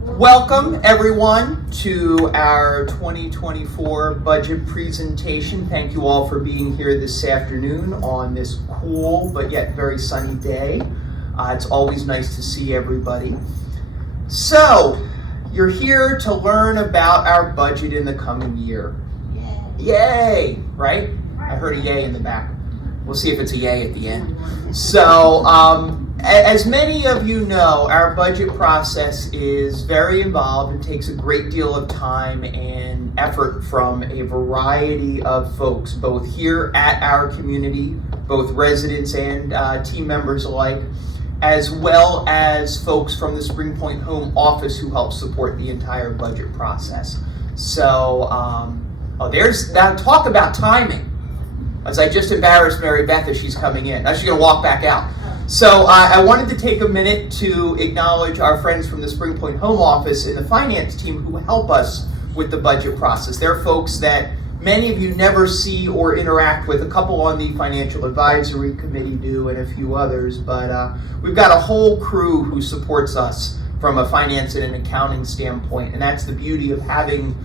Welcome everyone to our 2024 budget presentation. Thank you all for being here this afternoon on this cool but yet very sunny day. It's always nice to see everybody. So, you're here to learn about our budget in the coming year. Yay! Right? I heard a yay in the back. We'll see if it's a yay at the end. So, as many of you know, our budget process is very involved and takes a great deal of time and effort from a variety of folks, both here at our community, both residents and team members alike, as well as folks from the Spring Point Home Office who help support the entire budget process. So, now talk about timing. As I just embarrassed Mary Beth as she's coming in. Now she's going to walk back out. So I wanted to take a minute to acknowledge our friends from the Spring Point Home Office and the finance team who help us with the budget process. They're folks that many of you never see or interact with. A couple on the Financial Advisory Committee do and a few others, but we've got a whole crew who supports us from a finance and an accounting standpoint, and that's the beauty of having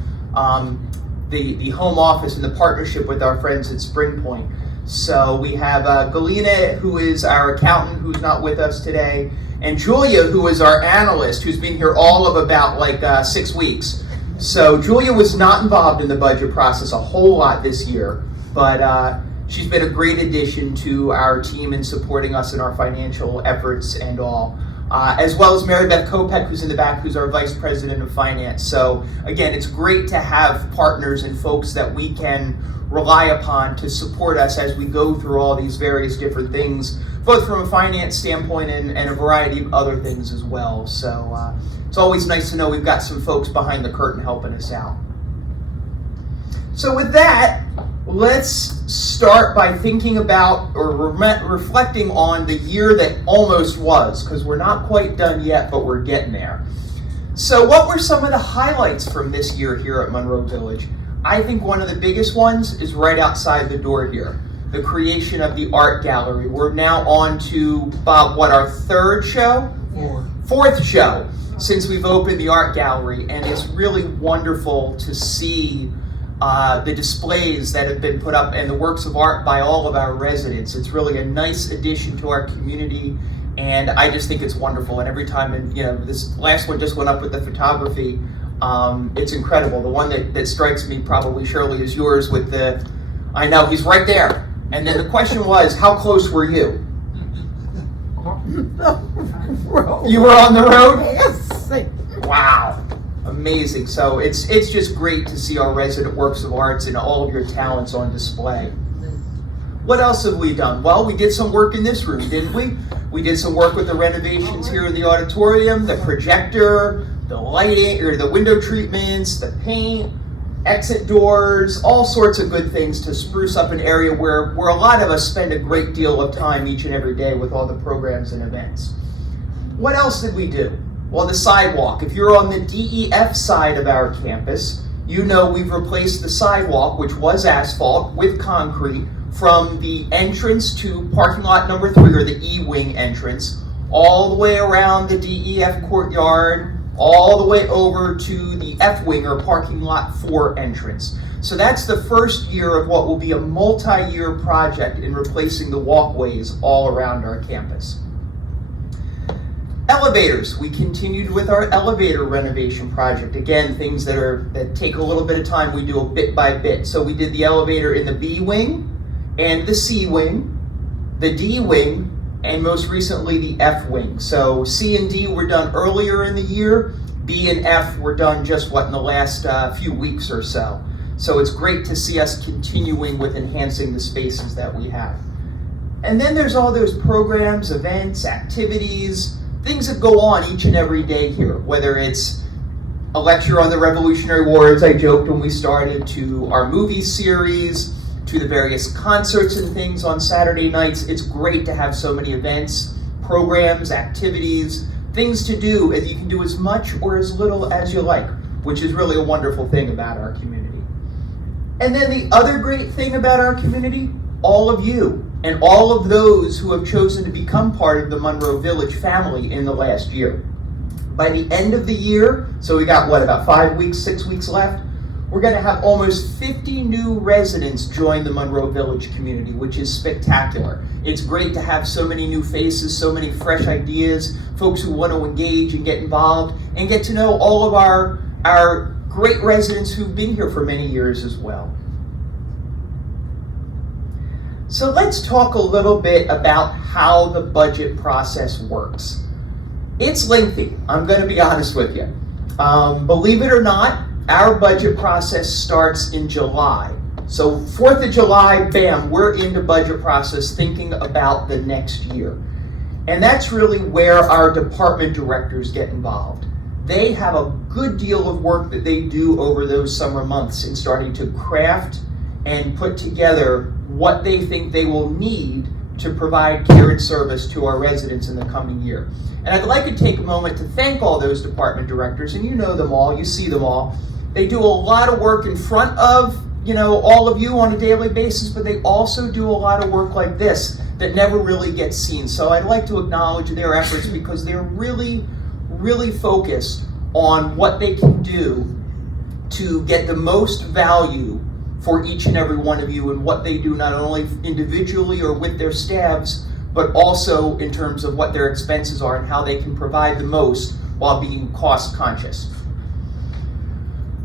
the home office and the partnership with our friends at Spring Point. So we have Galina, who is our accountant, who's not with us today, and Julia, who is our analyst, who's been here all of about 6 weeks. So Julia was not involved in the budget process a whole lot this year, but she's been a great addition to our team in supporting us in our financial efforts and all. As well as Mary Beth Kopek, who's in the back, who's our Vice President of Finance. So again, it's great to have partners and folks that we can rely upon to support us as we go through all these various different things, both from a finance standpoint and a variety of other things as well. So it's always nice to know we've got some folks behind the curtain helping us out. So with that, let's start by thinking about or reflecting on the year that almost was, because we're not quite done yet, but we're getting there. So what were some of the highlights from this year here at Monroe Village? I think one of the biggest ones is right outside the door here, the creation of the art gallery. We're now on to our third show? Fourth show since we've opened the art gallery, and it's really wonderful to see the displays that have been put up and the works of art by all of our residents. It's really a nice addition to our community, and I just think it's wonderful. And every time, this last one just went up with the photography. It's incredible. The one that strikes me probably, Shirley, is yours with I know, he's right there. And then the question was, how close were you? You were on the road? Yes. Wow. Amazing. So it's just great to see our resident works of arts and all of your talents on display. What else have we done? Well, we did some work in this room, didn't we? We did some work with the renovations here in the auditorium, the projector, the lighting, or the window treatments, the paint, exit doors, all sorts of good things to spruce up an area where a lot of us spend a great deal of time each and every day with all the programs and events. What else did we do? Well, the sidewalk. If you're on the DEF side of our campus, you know we've replaced the sidewalk, which was asphalt, with concrete from the entrance to parking lot number 3, or the E-wing entrance, all the way around the DEF courtyard, all the way over to the F-wing, or parking lot 4 entrance. So that's the first year of what will be a multi-year project in replacing the walkways all around our campus. Elevators. We continued with our elevator renovation project. Again, things that take a little bit of time. We do a bit by bit. So we did the elevator in the B-wing and the C-wing, the D-wing, and most recently the F-wing. So C and D were done earlier in the year. B and F were done just in the last few weeks or so. So it's great to see us continuing with enhancing the spaces that we have. And then there's all those programs, events, activities, things that go on each and every day here, whether it's a lecture on the Revolutionary War, as I joked when we started, to our movie series, to the various concerts and things on Saturday nights. It's great to have so many events, programs, activities, things to do, and you can do as much or as little as you like, which is really a wonderful thing about our community. And then the other great thing about our community, all of you, and all of those who have chosen to become part of the Monroe Village family in the last year. By the end of the year, so we got what, about 5 weeks, 6 weeks left, we're going to have almost 50 new residents join the Monroe Village community, which is spectacular. It's great to have so many new faces, so many fresh ideas, folks who want to engage and get involved, and get to know all of our great residents who've been here for many years as well. So let's talk a little bit about how the budget process works. It's lengthy, I'm going to be honest with you. Believe it or not, our budget process starts in July. So 4th of July, bam, we're into budget process thinking about the next year. And that's really where our department directors get involved. They have a good deal of work that they do over those summer months in starting to craft and put together what they think they will need to provide care and service to our residents in the coming year. And I'd like to take a moment to thank all those department directors, and you know them all, you see them all. They do a lot of work in front of, all of you on a daily basis, but they also do a lot of work like this that never really gets seen. So I'd like to acknowledge their efforts because they're really, really focused on what they can do to get the most value for each and every one of you and what they do, not only individually or with their staffs, but also in terms of what their expenses are and how they can provide the most while being cost conscious.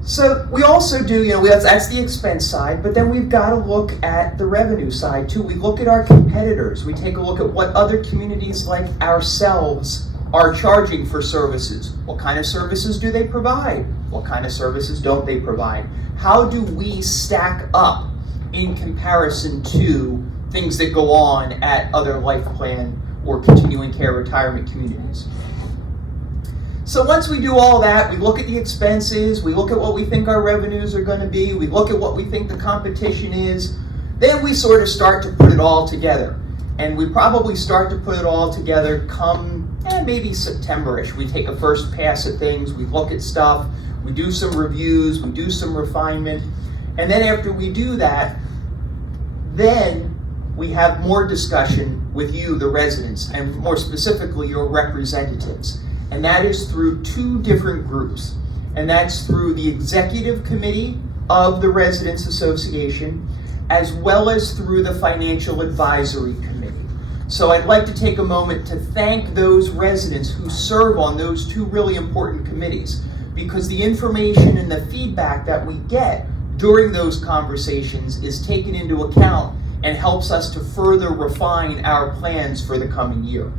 So we also do, that's the expense side, but then we've got to look at the revenue side too. We look at our competitors. We take a look at what other communities like ourselves are charging for services. What kind of services do they provide? What kind of services don't they provide? How do we stack up in comparison to things that go on at other life plan or continuing care retirement communities? So once we do all that, we look at the expenses, we look at what we think our revenues are going to be, we look at what we think the competition is, then we sort of start to put it all together. And we probably start to put it all together come maybe September-ish. We take a first pass at things, we look at stuff, we do some reviews, we do some refinement, and then after we do that, then we have more discussion with you, the residents, and more specifically your representatives. And that is through 2 different groups. And that's through the executive committee of the Residents Association, as well as through the financial advisory committee. So I'd like to take a moment to thank those residents who serve on those 2 really important committees, because the information and the feedback that we get during those conversations is taken into account and helps us to further refine our plans for the coming year.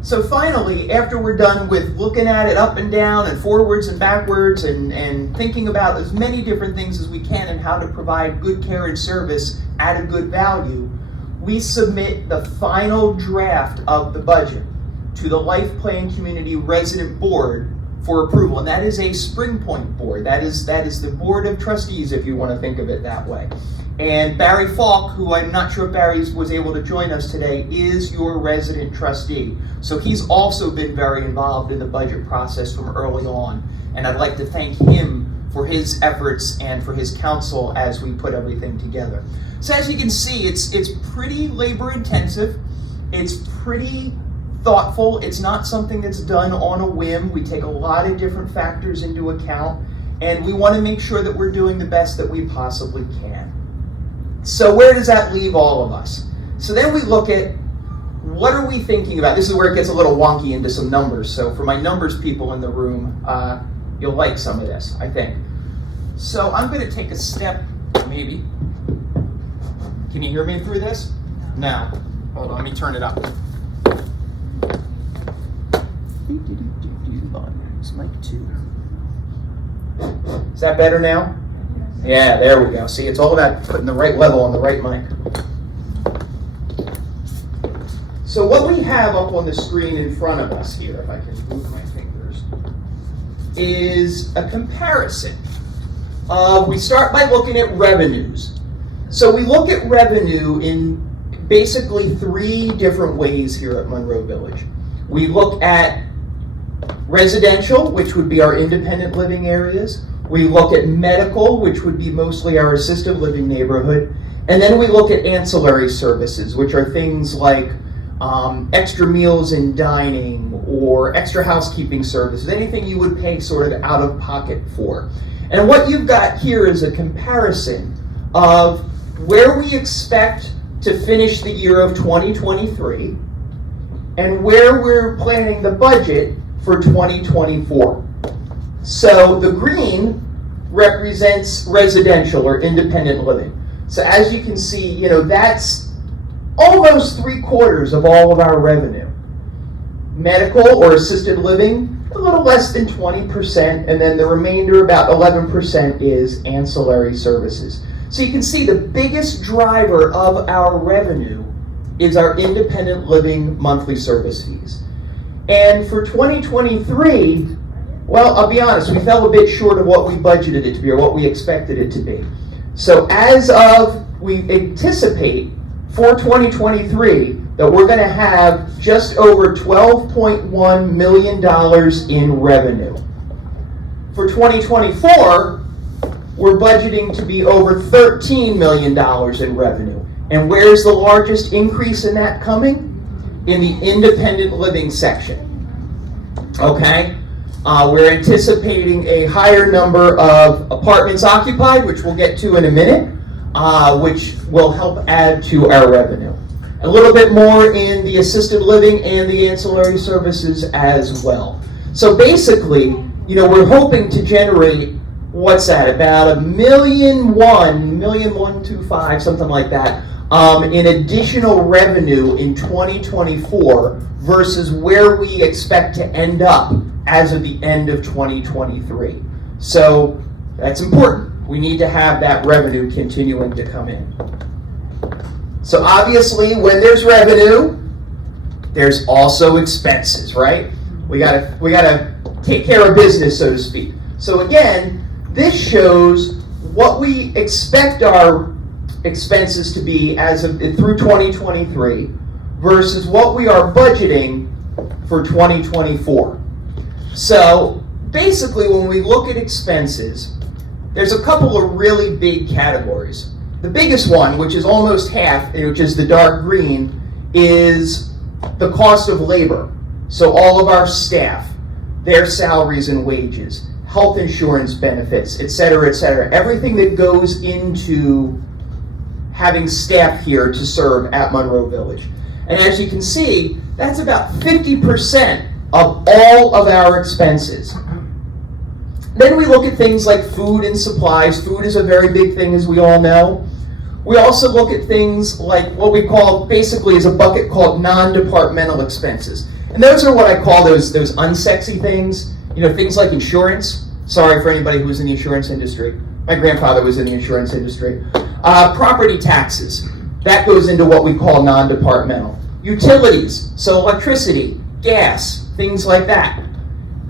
So finally, after we're done with looking at it up and down and forwards and backwards and thinking about as many different things as we can and how to provide good care and service at a good value, we submit the final draft of the budget to the Life Plan Community Resident Board for approval. And that is a Spring Point board. That is the Board of Trustees, if you want to think of it that way. And Barry Falk, who I'm not sure if Barry was able to join us today, is your resident trustee. So he's also been very involved in the budget process from early on. And I'd like to thank him for his efforts and for his counsel as we put everything together. So as you can see, it's pretty labor intensive. It's pretty thoughtful. It's not something that's done on a whim. We take a lot of different factors into account, and we want to make sure that we're doing the best that we possibly can. So where does that leave all of us? So then we look at what are we thinking about. This is where it gets a little wonky into some numbers. So for my numbers people in the room, you'll like some of this, I think. So I'm going to take a step, maybe. Can you hear me through this? No. Hold on, let me turn it up. It's mic 2. Is that better now? Yeah, there we go. See, it's all about putting the right level on the right mic. So what we have up on the screen in front of us here, if I can move my fingers, is a comparison. We start by looking at revenues. So we look at revenue in basically 3 different ways here at Monroe Village. We look at residential, which would be our independent living areas. We look at medical, which would be mostly our assisted living neighborhood. And then we look at ancillary services, which are things like extra meals and dining, or extra housekeeping services, anything you would pay sort of out of pocket for. And what you've got here is a comparison of where we expect to finish the year of 2023 and where we're planning the budget for 2024. So the green represents residential or independent living. So as you can see, that's almost 3/4 of all of our revenue. Medical or assisted living, a little less than 20%, and then the remainder, about 11%, is ancillary services. So you can see the biggest driver of our revenue is our independent living monthly service fees. And for 2023, well, I'll be honest, we fell a bit short of what we budgeted it to be or what we expected it to be. So we anticipate for 2023 that we're going to have just over $12.1 million in revenue. For 2024, we're budgeting to be over $13 million in revenue. And where's the largest increase in that coming? In the independent living section. Okay? We're anticipating a higher number of apartments occupied, which we'll get to in a minute, which will help add to our revenue. A little bit more in the assisted living and the ancillary services as well. So basically, we're hoping to generate, what's that, about $1,125,000, something like that, in additional revenue in 2024 versus where we expect to end up as of the end of 2023. So that's important. We need to have that revenue continuing to come in. So obviously, when there's revenue, there's also expenses, right? We gotta take care of business, so to speak. So again, this shows what we expect our expenses to be through 2023 versus what we are budgeting for 2024. So basically, when we look at expenses, there's a couple of really big categories. The biggest one, which is almost half, which is the dark green, is the cost of labor. So all of our staff, their salaries and wages, health insurance benefits, et cetera, everything that goes into having staff here to serve at Monroe Village. And as you can see, that's about 50% of all of our expenses. Then we look at things like food and supplies. Food is a very big thing, as we all know. We also look at things like what we call, basically, is a bucket called non-departmental expenses. And those are what I call those unsexy things. Things like insurance. Sorry for anybody who's in the insurance industry. My grandfather was in the insurance industry. Property taxes. That goes into what we call non-departmental. Utilities, so electricity, gas, things like that.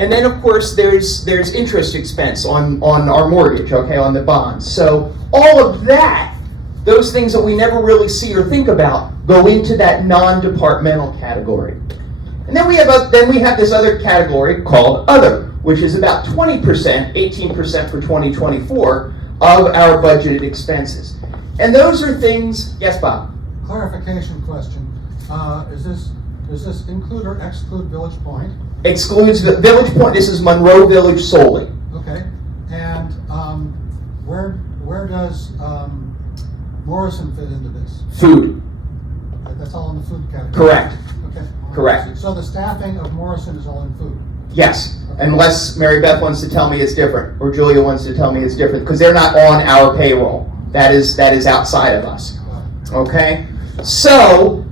And then, of course, there's interest expense on our mortgage, on the bonds. So all of that, those things that we never really see or think about, go into that non-departmental category. And then we have this other category called other, which is about 20%, 18% for 2024 of our budgeted expenses. And those are things, yes, Bob? Clarification question. Does this include or exclude Village Point? Excludes the Village Point. This is Monroe Village solely. Okay. And where does Morrison fit into this? Food. That's all in the food category? Correct. Okay. Correct. So the staffing of Morrison is all in food? Yes, unless Mary Beth wants to tell me it's different, or Julia wants to tell me it's different, because they're not on our payroll. That is outside of us. Okay? So,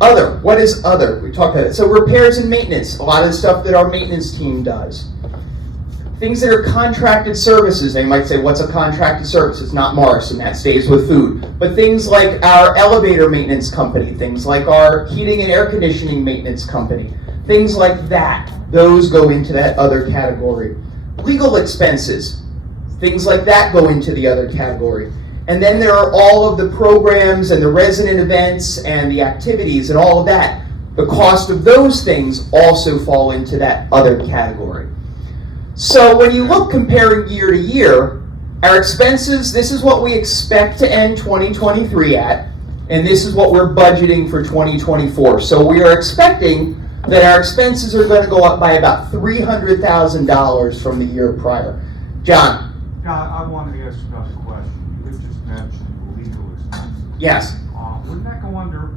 other. What is other? We talked about it. So repairs and maintenance. A lot of the stuff that our maintenance team does. Things that are contracted services. They might say, what's a contracted service? It's not Morrison. That stays with food. But things like our elevator maintenance company. Things like our heating and air conditioning maintenance company. Things like that. Those go into that other category. Legal expenses. Things like that go into the other category. And then there are all of the programs and the resident events and the activities and all of that. The cost of those things also fall into that other category. So when you look comparing year to year, our expenses, this is what we expect to end 2023 at. And this is what we're budgeting for 2024. So we are expecting that our expenses are going to go up by about $300,000 from the year prior. John? Yeah, I wanted to ask you about the question. You just mentioned legal expenses. Yes. Wouldn't that go under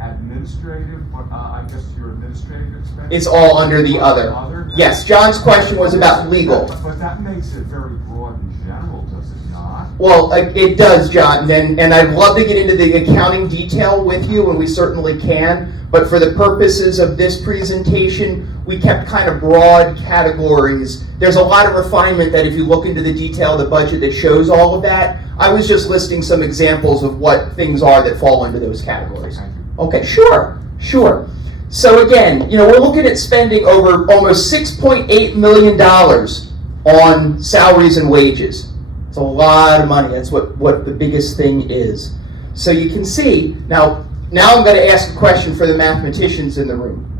administrative, but I guess your administrative expenses? It's all under the other. Yes, John's question was about legal. But that makes it very broad and general, does it not? Well, it does, John, and I'd love to get into the accounting detail with you, and we certainly can, but for the purposes of this presentation, we kept kind of broad categories. There's a lot of refinement that if you look into the detail of the budget that shows all of that. I was just listing some examples of what things are that fall into those categories. Okay, sure. So again, we're looking at spending over almost $6.8 million on salaries and wages. It's a lot of money. That's what the biggest thing is. So you can see, now I'm going to ask a question for the mathematicians in the room.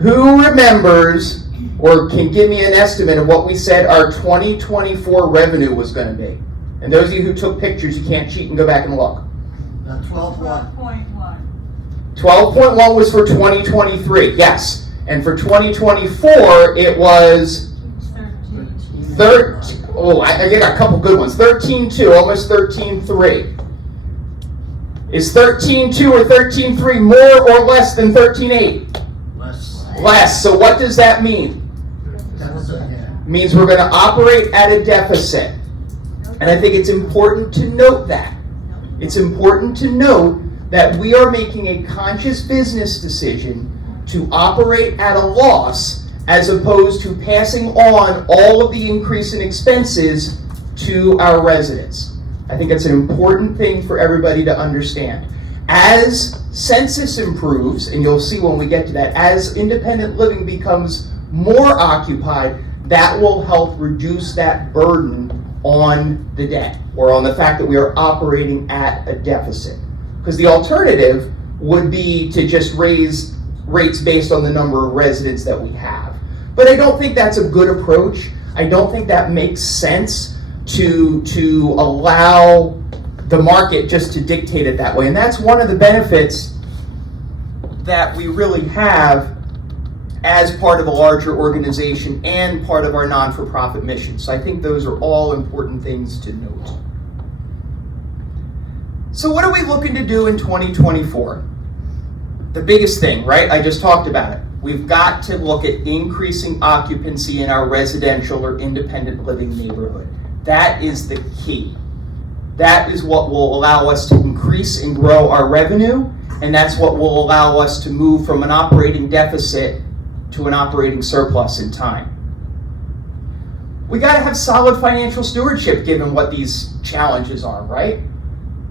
Who remembers or can give me an estimate of what we said our 2024 revenue was going to be? And those of you who took pictures, you can't cheat and go back and look. 12.1. 12.1 was for 2023, yes. And for 2024, it was 13. Oh, I get a couple good ones. 13.2, almost 13.3. Is 13.2 or 13.3 more or less than 13.8? Less. So what does that mean? It means we're going to operate at a deficit. And I think it's important to note that. It's important to note that we are making a conscious business decision to operate at a loss as opposed to passing on all of the increase in expenses to our residents. I think that's an important thing for everybody to understand. As census improves, and you'll see when we get to that, as independent living becomes more occupied, that will help reduce that burden on the debt, or on the fact that we are operating at a deficit. Because the alternative would be to just raise rates based on the number of residents that we have. But I don't think that's a good approach. I don't think that makes sense to allow the market just to dictate it that way. And that's one of the benefits that we really have as part of a larger organization and part of our non-for-profit mission. So I think those are all important things to note. So what are we looking to do in 2024? The biggest thing, right? I just talked about it. We've got to look at increasing occupancy in our residential or independent living neighborhood. That is the key. That is what will allow us to increase and grow our revenue, and that's what will allow us to move from an operating deficit to an operating surplus in time. We got to have solid financial stewardship given what these challenges are, right?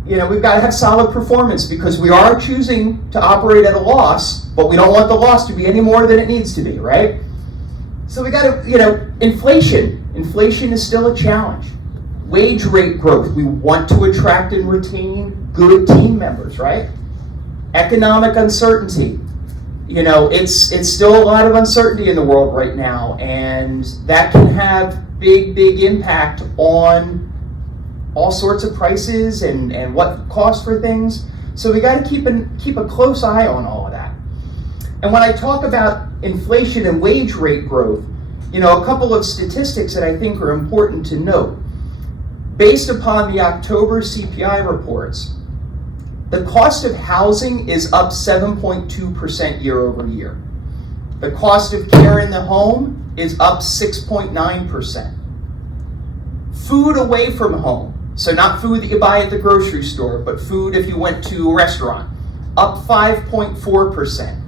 We've got to have solid performance because we are choosing to operate at a loss, but we don't want the loss to be any more than it needs to be, right? So we got to, inflation. Inflation is still a challenge. Wage rate growth. We want to attract and retain good team members, right? Economic uncertainty. It's still a lot of uncertainty in the world right now, and that can have big impact on all sorts of prices and what costs for things. So we got to keep a close eye on all of that. And when I talk about inflation and wage rate growth, a couple of statistics that I think are important to note. Based upon the October CPI reports, the cost of housing is up 7.2% year over year. The cost of care in the home is up 6.9%. Food away from home, so not food that you buy at the grocery store, but food if you went to a restaurant, up 5.4%.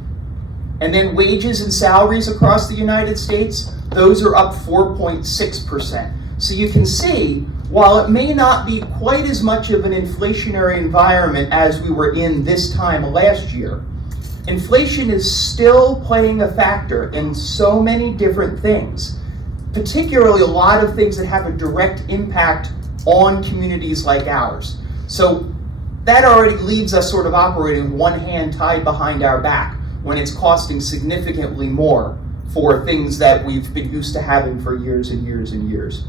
And then wages and salaries across the United States, those are up 4.6%. So you can see, while it may not be quite as much of an inflationary environment as we were in this time last year, inflation is still playing a factor in so many different things, particularly a lot of things that have a direct impact on communities like ours. So that already leaves us sort of operating with one hand tied behind our back when it's costing significantly more for things that we've been used to having for years and years and years.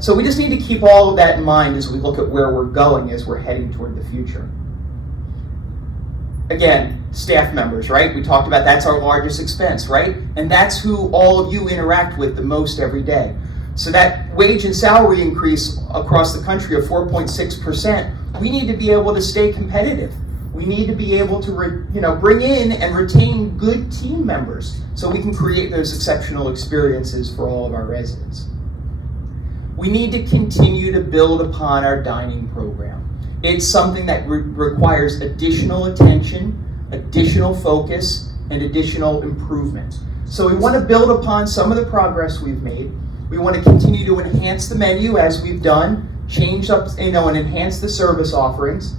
So we just need to keep all of that in mind as we look at where we're going as we're heading toward the future. again, staff members, right? We talked about that's our largest expense, right? And that's who all of you interact with the most every day. So that wage and salary increase across the country of 4.6%, we need to be able to stay competitive. We need to be able to bring in and retain good team members so we can create those exceptional experiences for all of our residents. We need to continue to build upon our dining program. It's something that requires additional attention, additional focus, and additional improvement. So we want to build upon some of the progress we've made. We want to continue to enhance the menu as we've done, change up, and enhance the service offerings.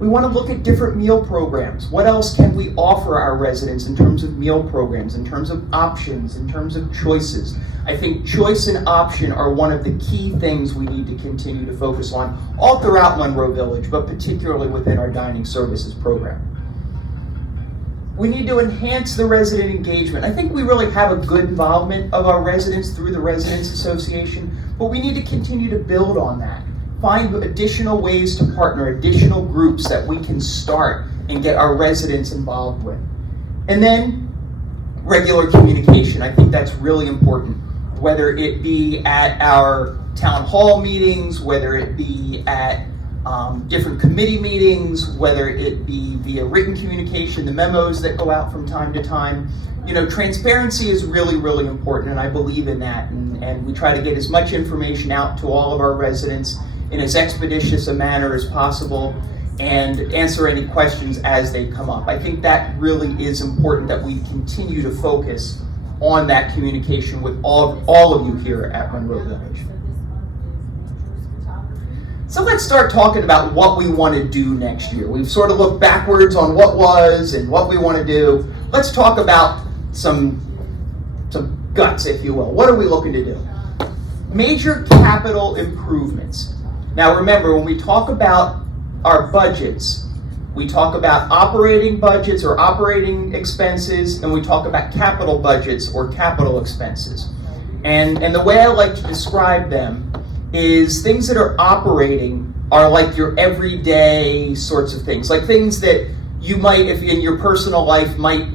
We want to look at different meal programs. What else can we offer our residents in terms of meal programs, in terms of options, in terms of choices? I think choice and option are one of the key things we need to continue to focus on all throughout Monroe Village, but particularly within our dining services program. We need to enhance the resident engagement. I think we really have a good involvement of our residents through the Residents Association, but we need to continue to build on that. Find additional ways to partner, additional groups that we can start and get our residents involved with. And then regular communication. I think that's really important. Whether it be at our town hall meetings, whether it be at different committee meetings, whether it be via written communication, the memos that go out from time to time. Transparency is really, really important, and I believe in that. And we try to get as much information out to all of our residents in as expeditious a manner as possible and answer any questions as they come up. I think that really is important, that we continue to focus on that communication with all of you here at Monroe Village. So let's start talking about what we want to do next year. We've sort of looked backwards on what was and what we want to do. Let's talk about some guts, if you will. What are we looking to do? Major capital improvements. Now remember, when we talk about our budgets, we talk about operating budgets or operating expenses, and we talk about capital budgets or capital expenses. And the way I like to describe them is things that are operating are like your everyday sorts of things, like things that you might, if in your personal life, might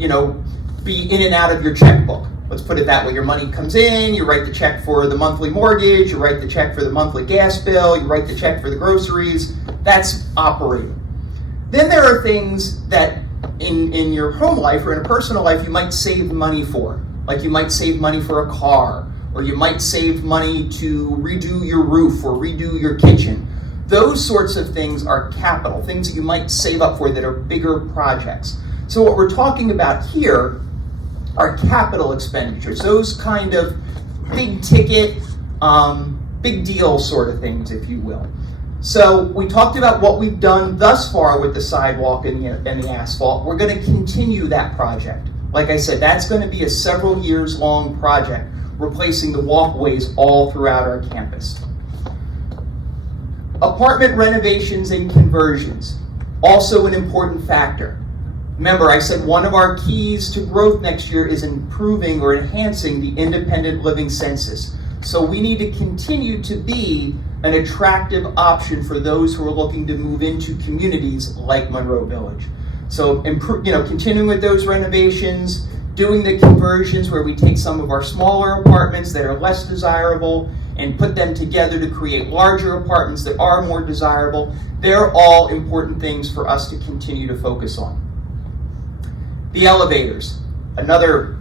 be in and out of your checkbook. Let's put it that way. Your money comes in, you write the check for the monthly mortgage, you write the check for the monthly gas bill, you write the check for the groceries. That's operating. Then there are things that in your home life or in a personal life you might save money for. Like you might save money for a car, or you might save money to redo your roof or redo your kitchen. Those sorts of things are capital, things that you might save up for that are bigger projects. So what we're talking about here are capital expenditures, those kind of big ticket, big deal sort of things, if you will. So we talked about what we've done thus far with the sidewalk and the asphalt. We're going to continue that project. Like I said, that's going to be a several years long project, replacing the walkways all throughout our campus. Apartment renovations and conversions, also an important factor. Remember, I said one of our keys to growth next year is improving or enhancing the independent living census. So we need to continue to be an attractive option for those who are looking to move into communities like Monroe Village. So, continuing with those renovations, doing the conversions where we take some of our smaller apartments that are less desirable and put them together to create larger apartments that are more desirable. They're all important things for us to continue to focus on. The elevators, another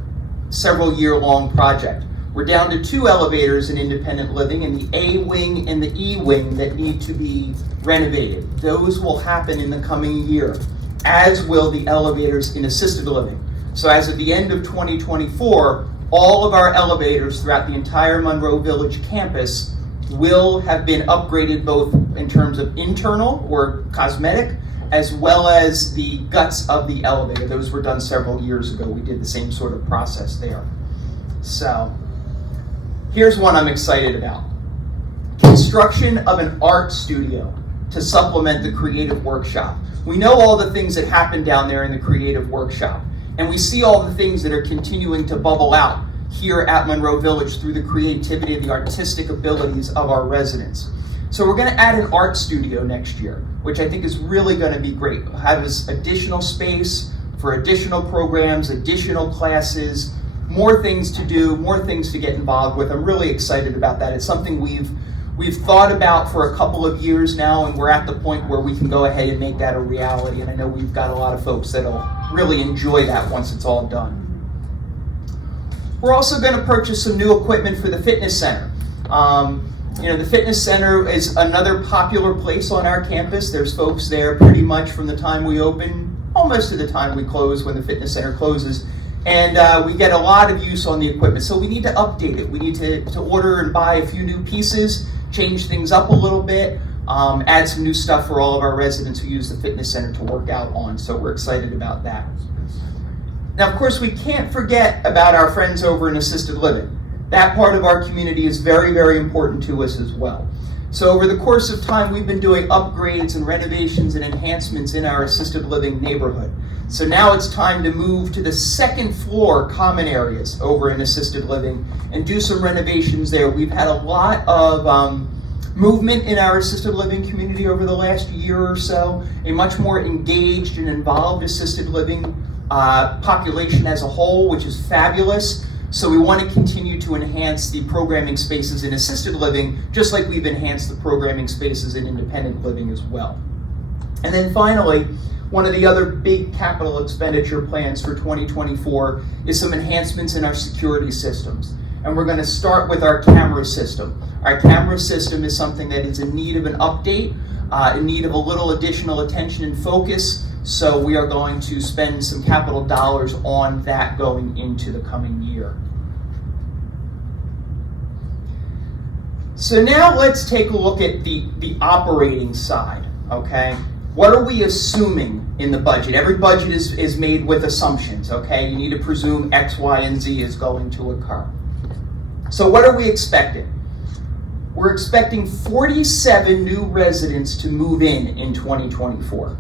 several year long project. We're down to 2 elevators in independent living, in the A wing and the E wing, that need to be renovated. Those will happen in the coming year, as will the elevators in assisted living. So as of the end of 2024, all of our elevators throughout the entire Monroe Village campus will have been upgraded, both in terms of internal or cosmetic, as well as the guts of the elevator. Those were done several years ago. We did the same sort of process there. So here's one I'm excited about. Construction of an art studio to supplement the creative workshop. We know all the things that happen down there in the creative workshop, and we see all the things that are continuing to bubble out here at Monroe Village through the creativity and the artistic abilities of our residents. So we're going to add an art studio next year, which I think is really going to be great. We'll have this additional space for additional programs, additional classes, more things to do, more things to get involved with. I'm really excited about that. It's something we've thought about for a couple of years now, and we're at the point where we can go ahead and make that a reality. And I know we've got a lot of folks that'll really enjoy that once it's all done. We're also going to purchase some new equipment for the fitness center. The fitness center is another popular place on our campus. There's folks there pretty much from the time we open, almost to the time we close when the fitness center closes. And we get a lot of use on the equipment. So we need to update it. We need to order and buy a few new pieces, change things up a little bit, add some new stuff for all of our residents who use the fitness center to work out on. So we're excited about that. Now, of course, we can't forget about our friends over in assisted living. That part of our community is very, very important to us as well. So over the course of time, we've been doing upgrades and renovations and enhancements in our assisted living neighborhood. So now it's time to move to the second floor common areas over in assisted living and do some renovations there. We've had a lot of movement in our assisted living community over the last year or so, a much more engaged and involved assisted living population as a whole, which is fabulous. So we want to continue to enhance the programming spaces in assisted living, just like we've enhanced the programming spaces in independent living as well. And then finally, one of the other big capital expenditure plans for 2024 is some enhancements in our security systems. And we're going to start with our camera system. Our camera system is something that is in need of an update, in need of a little additional attention and focus. So we are going to spend some capital dollars on that going into the coming year. So now let's take a look at the operating side, okay? What are we assuming in the budget? Every budget is made with assumptions, okay? You need to presume X, Y, and Z is going to occur. So what are we expecting? We're expecting 47 new residents to move in 2024.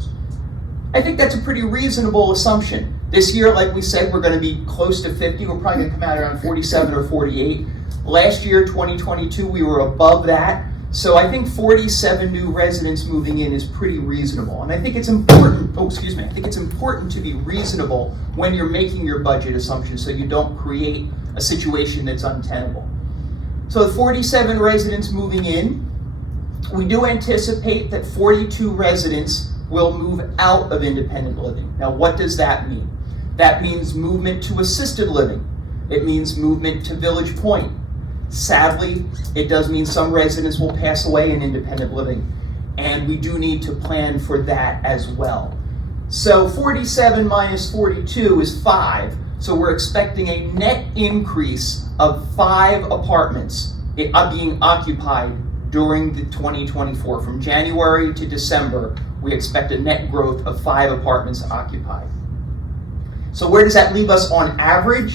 I think that's a pretty reasonable assumption. This year, like we said, we're going to be close to 50. We're probably going to come out around 47 or 48. Last year, 2022, we were above that. So I think 47 new residents moving in is pretty reasonable. And I think it's important, I think it's important to be reasonable when you're making your budget assumptions so you don't create a situation that's untenable. So the 47 residents moving in, we do anticipate that 42 residents will move out of independent living. Now, what does that mean? That means movement to assisted living. It means movement to Village Point. Sadly, it does mean some residents will pass away in independent living, and we do need to plan for that as well. So 47 minus 42 is 5, so we're expecting a net increase of 5 apartments being occupied during the 2024. From January to December, we expect a net growth of 5 apartments occupied. So where does that leave us on average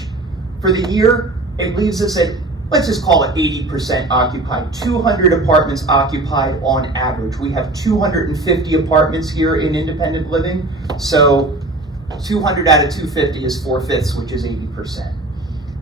for the year? It leaves us at, let's just call it 80% occupied, 200 apartments occupied on average. We have 250 apartments here in independent living, so 200 out of 250 is 4/5, which is 80%.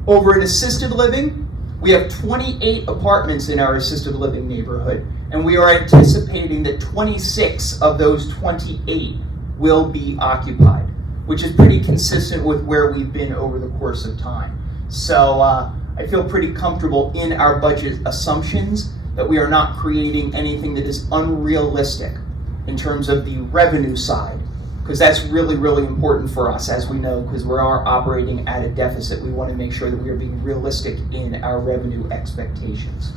Over in assisted living, we have 28 apartments in our assisted living neighborhood, and we are anticipating that 26 of those 28 will be occupied, which is pretty consistent with where we've been over the course of time. So I feel pretty comfortable in our budget assumptions that we are not creating anything that is unrealistic in terms of the revenue side, because that's really, really important for us, as we know, because we are operating at a deficit. We want to make sure that we are being realistic in our revenue expectations.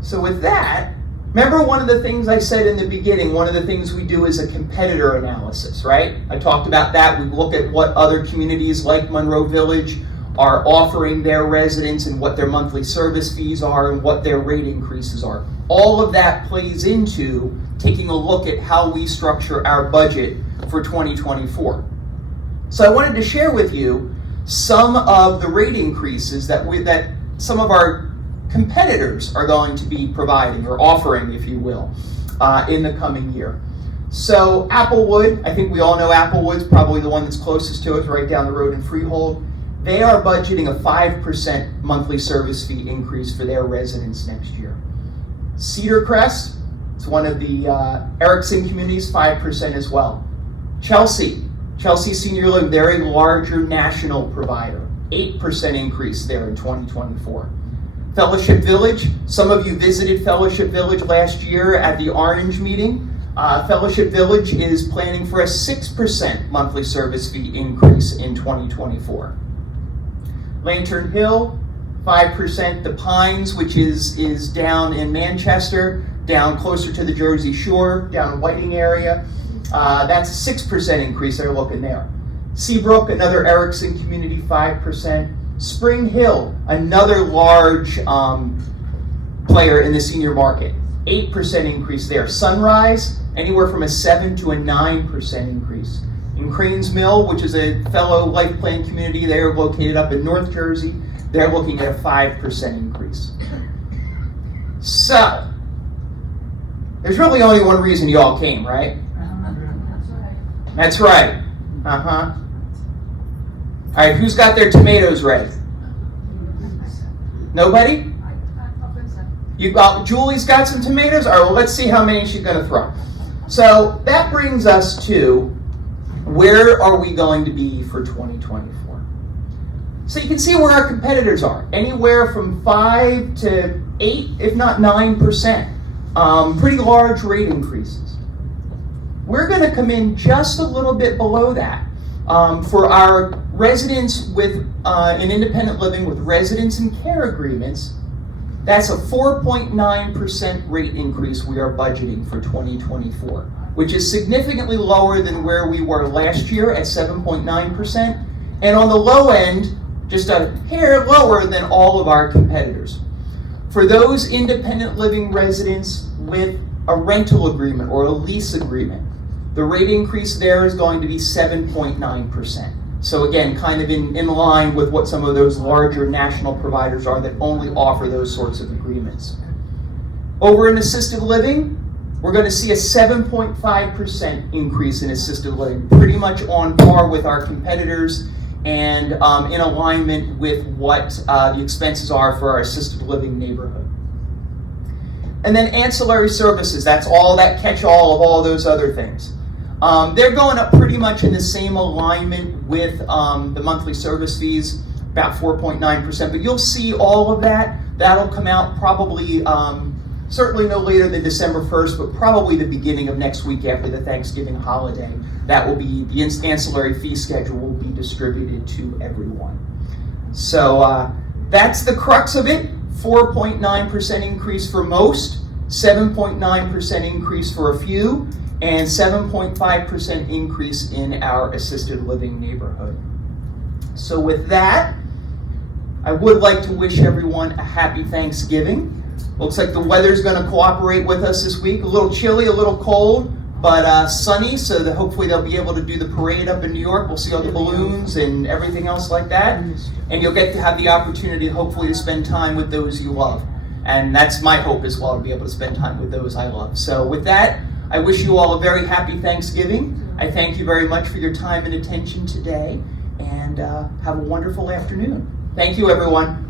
So with that, remember one of the things I said in the beginning, one of the things we do is a competitor analysis, right? I talked about that. We look at what other communities like Monroe Village are offering their residents and what their monthly service fees are and what their rate increases are. All of that plays into taking a look at how we structure our budget for 2024. So I wanted to share with you some of the rate increases that some of our competitors are going to be providing or offering, if you will, in the coming year. So Applewood, I think we all know Applewood's probably the one that's closest to us, right down the road in Freehold. They are budgeting a 5% monthly service fee increase for their residents next year. Cedar Crest, it's one of the Erickson communities, 5% as well. Chelsea Senior Living, they're a larger national provider, 8% increase there in 2024. Fellowship Village, some of you visited Fellowship Village last year at the Orange meeting. Fellowship Village is planning for a 6% monthly service fee increase in 2024. Lantern Hill, 5%. The Pines, which is down in Manchester, down closer to the Jersey Shore, down Whiting area, that's a 6% increase. They're looking there. Seabrook, another Erickson community, 5%. Spring Hill, another large player in the senior market, 8% increase there. Sunrise, anywhere from a 7 to a 9% increase. In Cranes Mill, which is a fellow life plan community, they are located up in North Jersey, they're looking at a 5% increase. So, there's really only one reason you all came, right? That's right. Uh-huh. All right, who's got their tomatoes ready? Nobody? Julie's got some tomatoes? All right, well, let's see how many she's going to throw. So that brings us to, where are we going to be for 2024? So you can see where our competitors are. Anywhere from 5 to 8, if not 9%. Pretty large rate increases. We're going to come in just a little bit below that. For our residents with in independent living with residence and care agreements, that's a 4.9% rate increase we are budgeting for 2024, which is significantly lower than where we were last year at 7.9%, and on the low end, just a hair lower than all of our competitors. For those independent living residents with a rental agreement or a lease agreement, the rate increase there is going to be 7.9%. So again, kind of in line with what some of those larger national providers are that only offer those sorts of agreements. Over in assisted living, we're going to see a 7.5% increase in assisted living, pretty much on par with our competitors and in alignment with what the expenses are for our assisted living neighborhood. And then ancillary services, that's all that catch-all of all those other things. They're going up pretty much in the same alignment with the monthly service fees, about 4.9%. But you'll see all of that. That'll come out probably, certainly no later than December 1st, but probably the beginning of next week after the Thanksgiving holiday. That will be, the ancillary fee schedule will be distributed to everyone. So that's the crux of it. 4.9% increase for most, 7.9% increase for a few, and 7.5% increase in our assisted living neighborhood. So with that, I would like to wish everyone a happy Thanksgiving. Looks like the weather's going to cooperate with us this week. A little chilly, a little cold, but sunny, so that hopefully they'll be able to do the parade up in New York. We'll see all the balloons and everything else like that. And you'll get to have the opportunity, hopefully, to spend time with those you love. And that's my hope as well, to be able to spend time with those I love. So with that, I wish you all a very happy Thanksgiving. I thank you very much for your time and attention today, and have a wonderful afternoon. Thank you, everyone.